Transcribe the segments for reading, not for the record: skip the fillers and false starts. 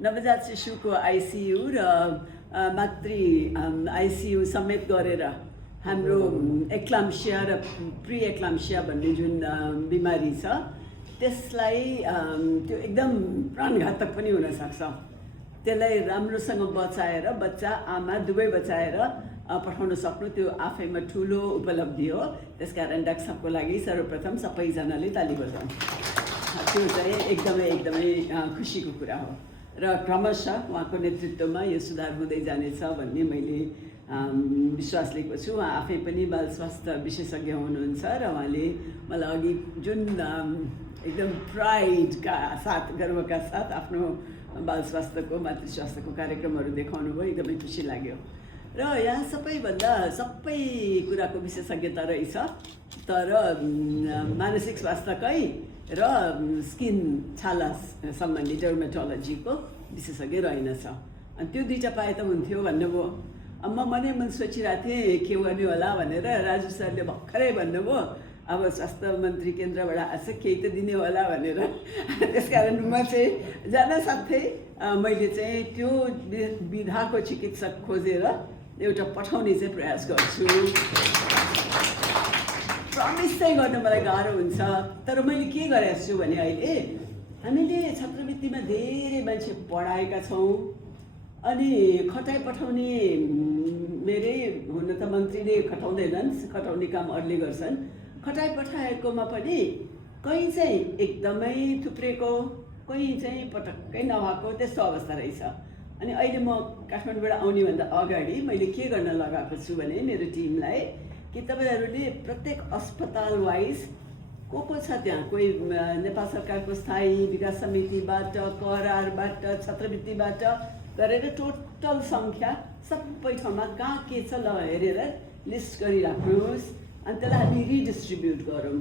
नवजात शिशुको आइसियु र मातृ आइसियु समेत गरेर हाम्रो एक्लाम्सिया र प्री एक्लाम्सिया भन्ने जुन बिमारी छ त्यसलाई त्यो एकदम प्राणघातक पनि हुनसक्छ। त्यसलाई राम्रोसँग बचाएर बच्चा आमा दुवै बचाएर पठाउन सक्नु त्यो आफैमा ठुलो उपलब्धि हो। त्यसकारण डाक्टर साहबको लागि सर्वप्रथम सबैजनाले ताली बजाउँ। त्यो चाहिँ एकदमै खुसीको कुरा हो र क्रमशः उहाँको नेतृत्वमा यो सुधार हुँदै जानेछ भन्ने मैले विश्वास लिएको छु। उहाँ आफै पनि बाल स्वास्थ्य विशेषज्ञ हुनुहुन्छ र उहाँले मलाई अघि जुन एकदम प्राइडका साथ गर्वका साथ आफ्नो बाल स्वास्थ्यको मातृ स्वास्थ्यको कार्यक्रमहरू देखाउनु भयो, एकदमै खुसी लाग्यो। र यहाँ सबै कुराको विशेषज्ञता रहेछ, तर मानसिक स्वास्थ्यकै र स्किन छाला सम्बन्धी डर्मेटोलोजीको विशेषज्ञ रहेनछ। अनि त्यो दुईवटा पाए त हुन्थ्यो भन्नुभयो। अब म मनै मन सोचिरहेको थिएँ के गर्ने होला भनेर। राजु सरले भर्खरै भन्नुभयो अब स्वास्थ्य मन्त्री केन्द्रबाट आएछ केही त दिने होला भनेर। त्यसकारण म चाहिँ जान साथै मैले चाहिँ त्यो विधाको चिकित्सक खोजेर एउटा पठाउने चाहिँ प्रयास गर्छु। प्रमिस चाहिँ गर्न मलाई गाह्रो हुन्छ, तर मैले के गरेको छु भने अहिले हामीले छात्रवृत्तिमा धेरै मान्छे पढाएका छौँ। अनि खटाइ पठाउने मेरै हुन त मन्त्रीले खटाउँदैनन्, खटाउने काम अरूले गर्छन्। खटाइ पठाएकोमा पनि कहीँ चाहिँ एकदमै थुप्रेको, कहीँ चाहिँ पटक्कै नभएको त्यस्तो अवस्था रहेछ। अनि अहिले म काठमाडौँबाट आउनेभन्दा अगाडि मैले के गर्न लगाएको छु भने मेरो टिमलाई कि तपाईँहरूले प्रत्येक अस्पताल वाइज को छ त्यहाँ, कोही नेपाल सरकारको स्थायी विकास समितिबाट, करारबाट, छात्रवृत्तिबाट गरेर टोटल सङ्ख्या सबै ठाउँमा कहाँ के छ ल हेरेर लिस्ट गरिराख्नुहोस्। अनि त्यसलाई हामी रिडिस्ट्रिब्युट गरौँ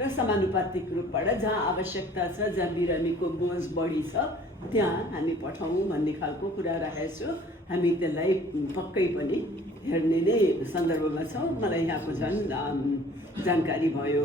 र समानुपातिक रूपबाट जहाँ आवश्यकता छ, जहाँ बिरामीको बोझ बढी छ त्यहाँ हामी पठाउँ भन्ने खालको कुरा राखेको छु। हामी त्यसलाई पक्कै पनि हेर्ने नै सन्दर्भमा छौँ। मलाई यहाँको झन् जानकारी भयो।